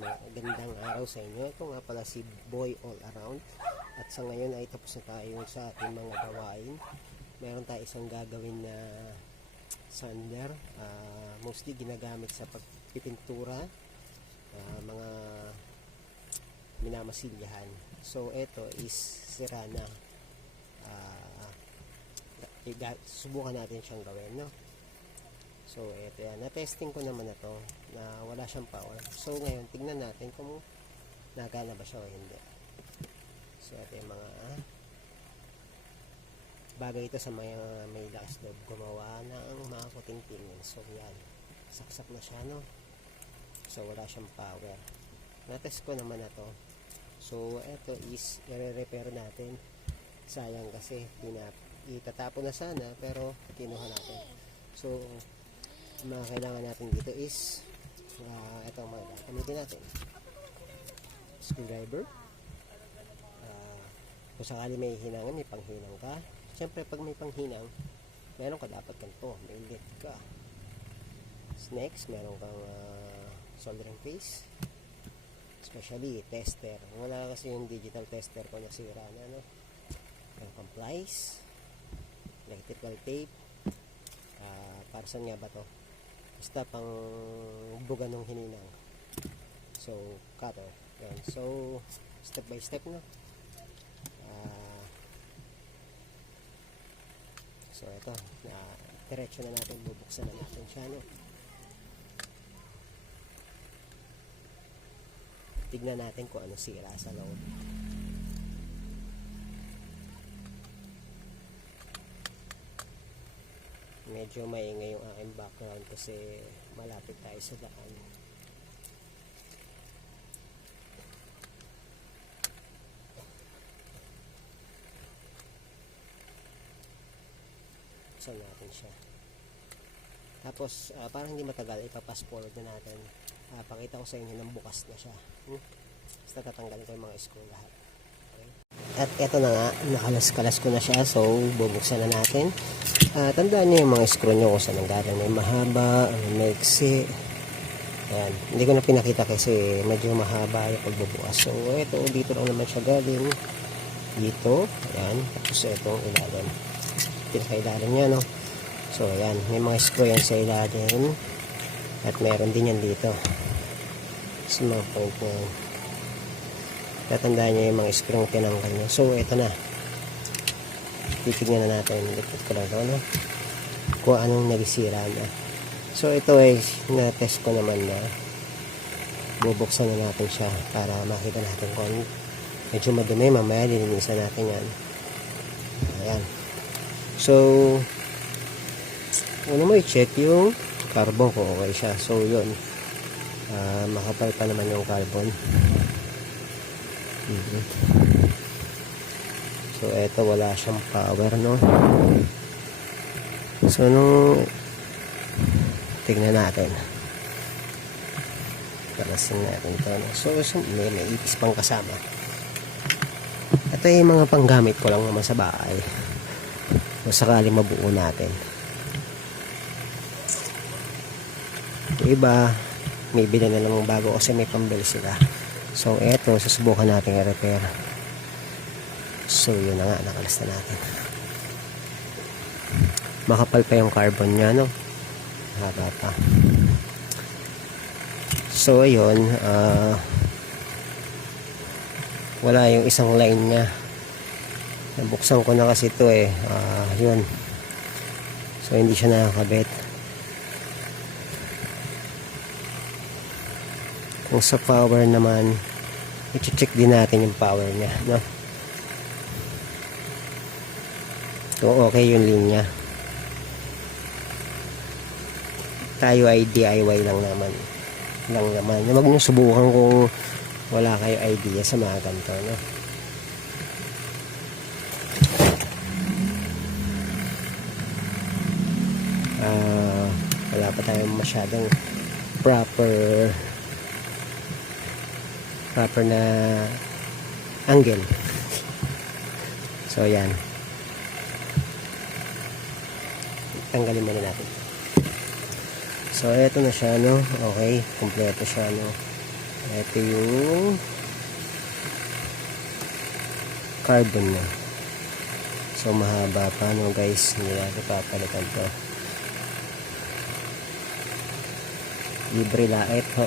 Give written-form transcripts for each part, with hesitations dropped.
magandang araw sa inyo. Ito nga pala si Boy All Around. At sa ngayon ay tapos na tayo sa ating mga gawain. Meron tayo isang gagawin na sander. Mostly ginagamit sa pagpipintura, mga minamasilyahan. So ito is sira na. Subukan natin siyang gawin, no? So, ito yan. Na-testing ko naman na to na wala siyang power. So, ngayon, tignan natin kung nagana ba siya o hindi. So, ito yung mga bagay ito sa may lakas loob gumawa ng mga kuting-tingin. So, yan. Saksak na siya, no? So, wala siyang power. Na-test ko naman na to. So, ito is i-repair natin. Sayang kasi itatapon na sana pero kinuha natin. So, mga kailangan natin dito is ito ang mga gagamitin natin: screwdriver, kung sakali may hinangan, may panghinang ka. Siyempre pag may panghinang, meron ka dapat ganito, may lead ka. Next, meron kang soldering face, especially tester. Wala kasi yung digital tester ko nasira na, no? Meron kang pliers, electrical tape, para saan nga ba to? Basta pang buga ng hininang. So, cutter. Yan. So, step by step na. So, ito. Diretso na natin. Bubuksan na natin siya, no? Tignan natin kung ano sira sa loob. Medyo maingay yung aking background kasi malapit tayo sa daan. Buksan natin siya. Tapos, para hindi matagal, ipapass forward na natin. Pakita ko sa inyo nang bukas na siya. Basta tatanggalin ko yung mga screw lahat. Okay. At eto na nga, nakalas-kalas ko na siya. So, bubuksan na natin. Tandaan niyo yung mga screw nyo kung saan nanggaling. May mahaba, may maiksi. Ayan. Hindi ko na pinakita kasi medyo mahaba yung pagbubukas. So, ito, dito lang naman siya galing. Dito. Ayan. Tapos itong ilalim. Pinaka-ilalim niya, no? So, ayan. May mga screw yan sa ilalim. At meron din yan dito. Sa mga point na yan. Tatandaan niyo yung mga screw yung tinanggal niya. So, ito na. Titignan na natin. Lipot ko lang ito, no? Kung anong nagsira na. So, ito ay na-test ko naman na bubuksan na natin siya para makita natin kung medyo madumi. Mamaya lilinisan natin yan. Ayan. So, una mo i-check yung carbon kung okay siya. So, yun. Makapal pa naman yung carbon. So, eto wala siyang power, no? So, tignan natin. Palasin natin ito, no? So, may ipis pang kasama. Ito yung mga panggamit ko lang naman sa bahay. Kung sakaling mabuo natin. Iba, may bila na lang bago kasi may pambili sila. So, eto, susubukan natin i-repair. So, yun na nga, nakalas na natin. Makapal pa yung carbon niya, no? Haba pa. So, ayun, wala yung isang line niya. Nabuksan ko na kasi ito eh. Yun. So, hindi siya nakakabit. Kung sa power naman, i-check din natin yung power niya, no? So, okay yung linya. Tayo ay DIY lang naman. Huwag nyo subukan kung wala kayo idea sa mga ganito, no? Wala pa tayong masyadong proper na angle. So, yan. Tanggalin muna natin. So, eto na siya, no? Okay, kompleto siya, no? Ito yung carbon na. So mahaba pa no guys, hindi natin papalitan to. Libre lait ho.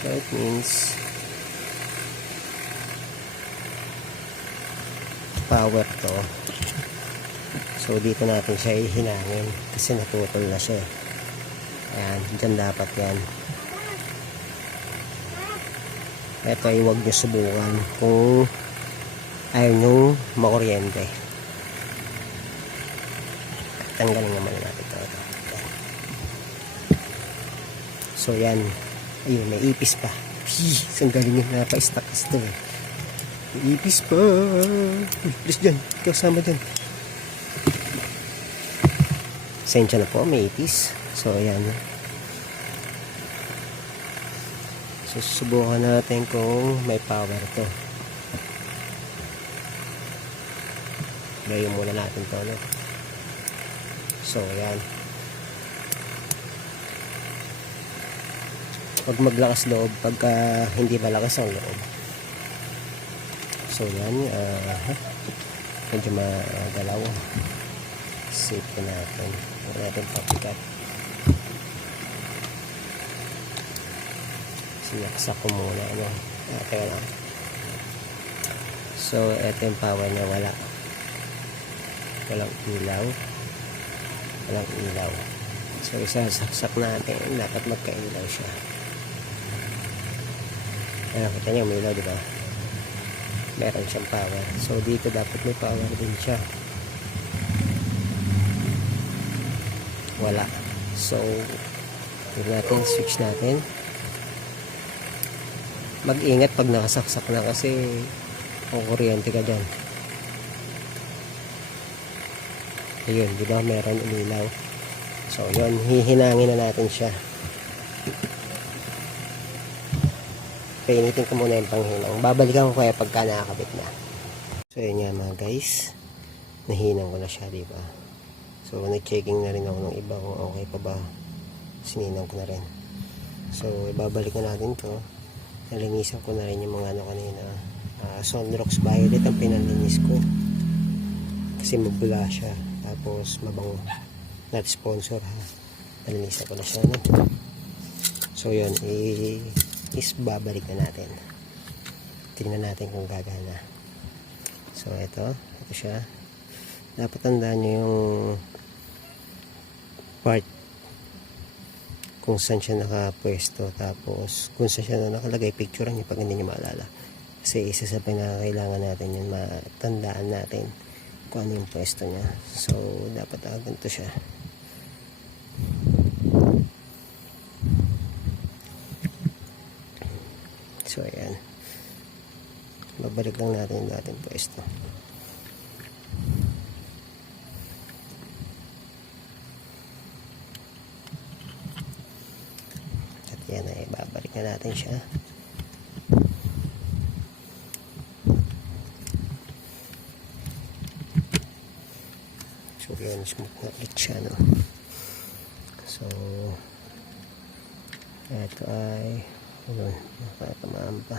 So it means power to. So dito natin siya ihinangin kasi naputol na siya. Ayan, dyan dapat yan. Ito ay huwag nyo subukan kung ayaw nyo makuryente. Tanggalin naman natin ito. So yan. Ayun, may ipis pa. Isang galing yung napa-stack ito eh. May ipis pa. Please dyan. Ikaw sama dyan. Sensya na po, may ipis. So yan. So susubukan natin kung may power to. Gayon muna natin to, no? So yan. Huwag maglakas loob pagka hindi malakas ang loob. So yan, medyo magalaw. Save ko natin. Huwag natin papikat. Sinaksak ko muna. Ano? Teka lang. So eto yung power niya, wala. Walang ilaw. Walang ilaw. So isasaksak natin. Dapat magka-ilaw siya. Ayan, kita niyo, may ilaw, diba? Meron siyang power. So dito dapat may power din siya. Wala. So natin, switch natin. Mag-ingat pag nakasaksak na kasi kuryente ka dyan. Ayun, diba? Meron umilaw. So yun, hihinangin na natin siya. Painitin ko muna yung panghinang. Babalikan ko kaya pagka nakakabit na. So yun nga mga guys. Nahinang ko na siya, diba? So nag-checking na rin ako ng iba kung okay pa ba. Sininang ko na rin. So ibabalik na natin to. Nalinisan ko na rin yung mga ano kanina. Sunrox Violet ang pinalinis ko. Kasi mabula siya. Tapos mabango. Not sponsor ha. Nalinisan ko na siya. No? So yun, is babalik na natin. Tingnan natin kung gagana. So ito siya. Dapat tandaan nyo yung part kung saan siya nakapwesto, tapos kung saan siya nakalagay, picture nyo pag hindi nyo maalala. Kasi isa sa pinakailangan natin yun, matandaan natin kung ano yung pwesto niya. So dapat ganito siya. So ayan, babalik lang natin yung dating pwesto. At yan ay babalik na natin siya. So yan, smooth na ulit siya, no? So ito ay ayun, nakatamaan pa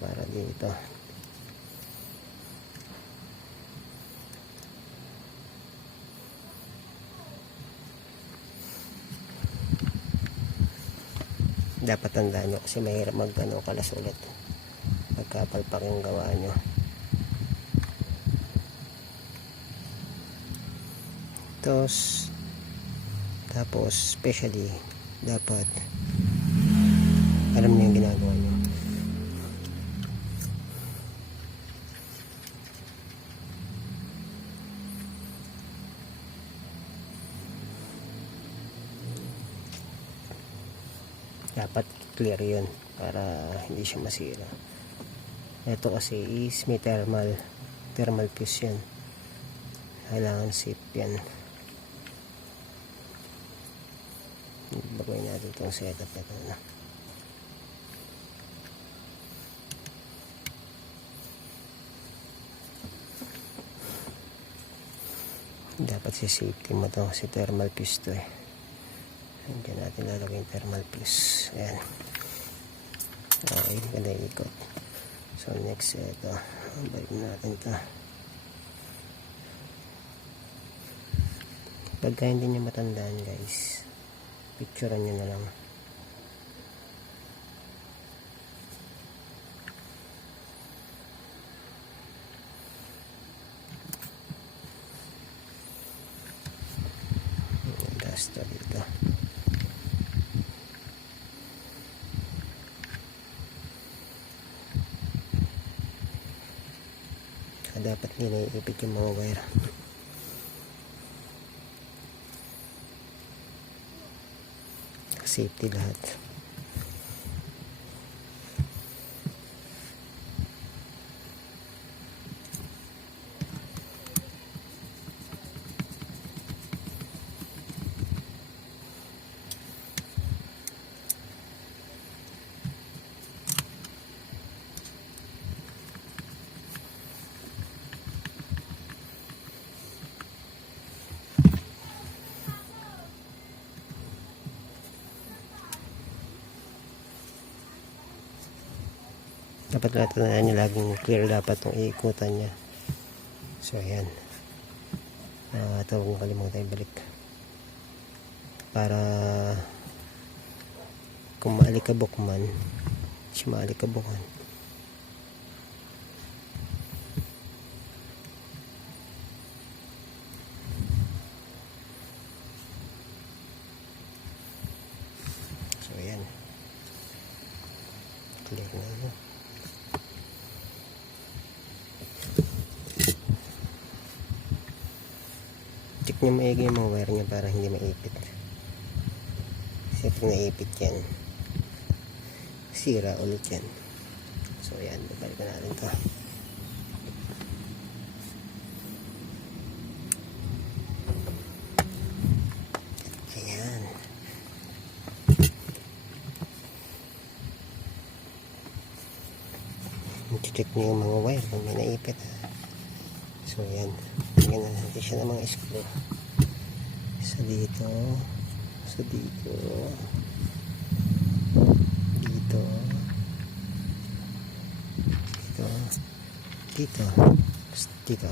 para dito. Dapat tandaan nyo kasi mahirap kalas ulit pagkapalpak yung gawa nyo. Tapos especially dapat alam niyo yung ginagawa niyo. Dapat clear yun para hindi siya masira. Ito kasi is may thermal fuse yan. Kailangan safe yan. Bagay natin itong setup na ito. Dapat si safety mo to, si thermal fuse to eh. Diyan natin lalagay yung thermal fuse. Ayan. Okay, ganda yung ikot. So next, ito. Balik natin ito. Pagka hindi nyo matandaan guys, picturean nyo na lang. Basta dito. Dapat niliipit yung mga wire. Safety lahat. Dapat natandaan nyo laging clear dapat yung iikutan nya. So ayan, ito huwag mo kalimutan ibalik para kung maalikabok man siya maalikabukan. So ayan, clear na ano. Check nyo maigi yung mga wire nyo para hindi maipit. Kasi pag naipit yan, sira ulit yan. So yan, babalikan natin ito. Ayan. Check nyo yung mga wire kung may naipit. So yan, bigyan na natin siya ng mga screw. Isa dito, isa dito, dito, dito, dito, dito.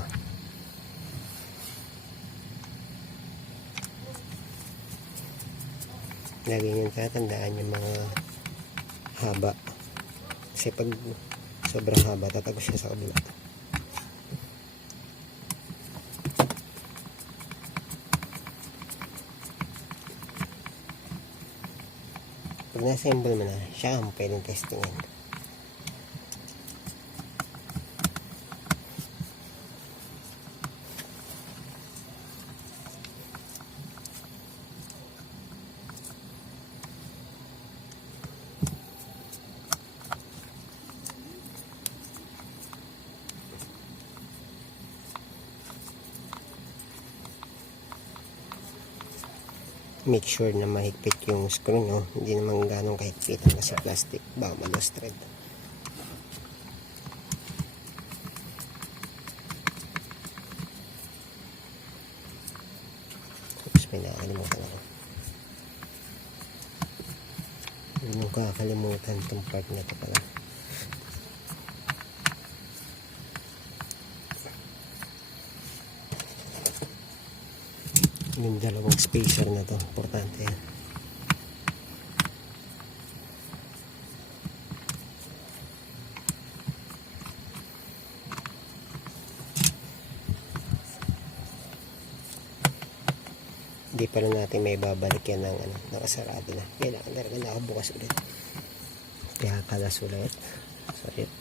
Lagi nyo tatandaan yung mga haba. Kasi pag sobrang haba, tatagos siya sa kabila. Pag na-assemble mo na, siya ang pwedeng testingin. Make sure na mahigpit yung screw nyo, hindi naman ganong kahigpit kasi plastic, baka malos thread. Tapos may nakakalimutan ako. Hindi mo kakalimutan itong part na ito pala. Yung dalawang spacer na to, importante yan. Hindi pala natin may babalik yan ng nakasarado na. Kailangan talaga nakabukas ulit. Kaya kalas ulit. So yun.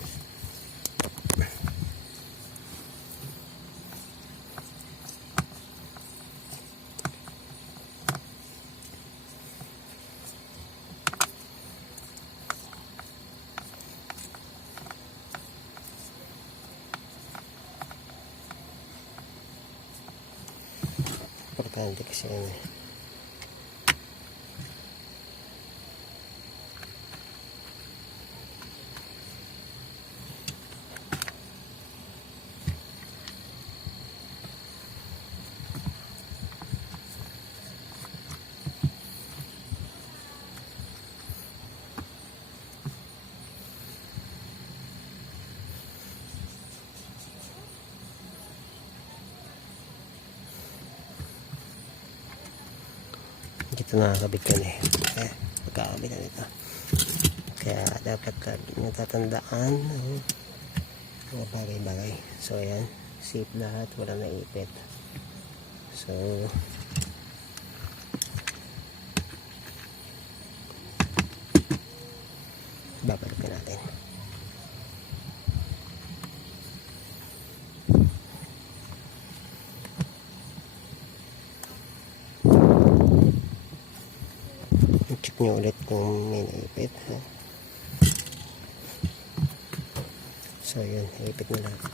Importante kasi yun eh. dito nakakabit yan eh. Magkakabit na dito. Kaya dapat lagi nyo tatandaan mga bagay-bagay. So ayan, safe lahat, wala naipit. So babalikan natin. Check nyo ulit kung may naipit. So yun, naipit na lahat.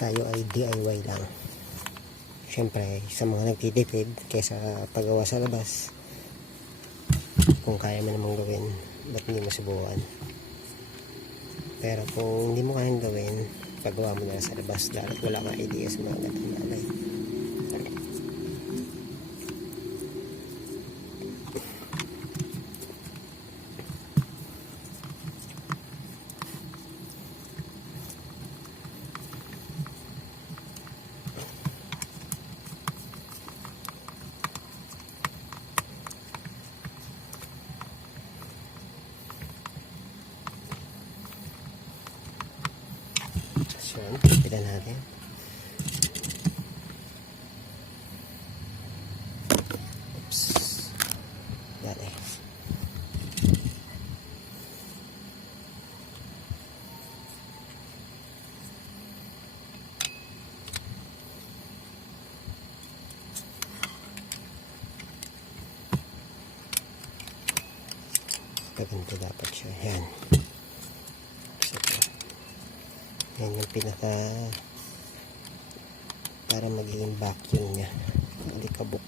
Tayo ay DIY lang. Siyempre, sa mga nagtitipid kaysa paggawa sa labas, kung kaya mo namang gawin, ba't hindi mo subukan? Pero kung hindi mo kayang gawin, paggawa mo na sa labas, dahil wala kang idea sa mga ganitong bagay. So, pipitan natin. Oops. Dali. Ganito dapat siya. Yan. Yan yung pinaka para magiging vacuum niya. Alikabok.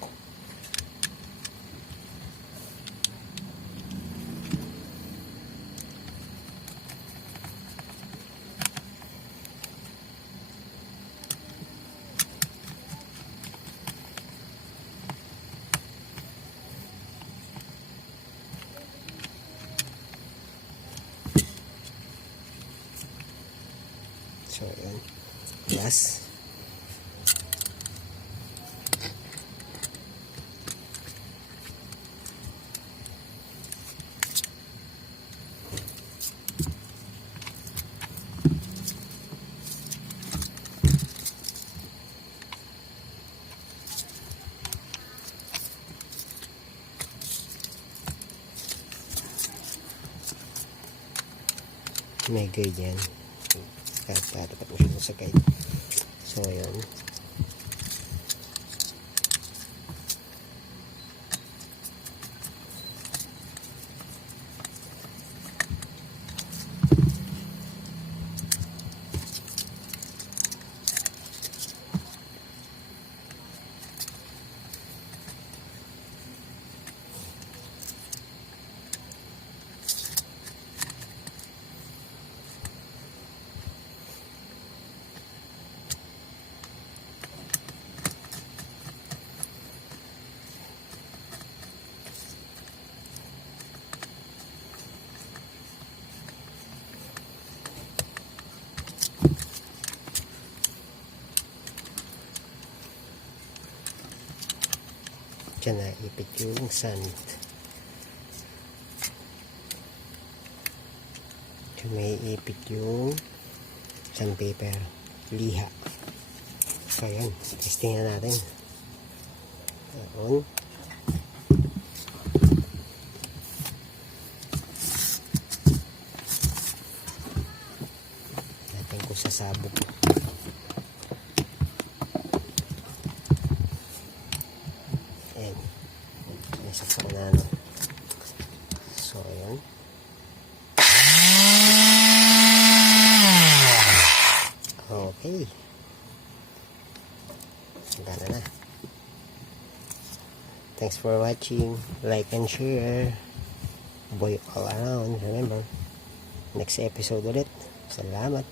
So, yun. Plus. May guide yan. Dapat mo siya sa guide. So, yun. Diyan na ipit yung sand. Diyan may ipit yung sandpaper. Liha. So yan. Testing na natin. On. Natin kung sasabog. Ayan. Nasaksak na ano. So, ayan. Okay. Gana na. Thanks for watching. Like and share. Boy all around. Remember, next episode ulit. Salamat.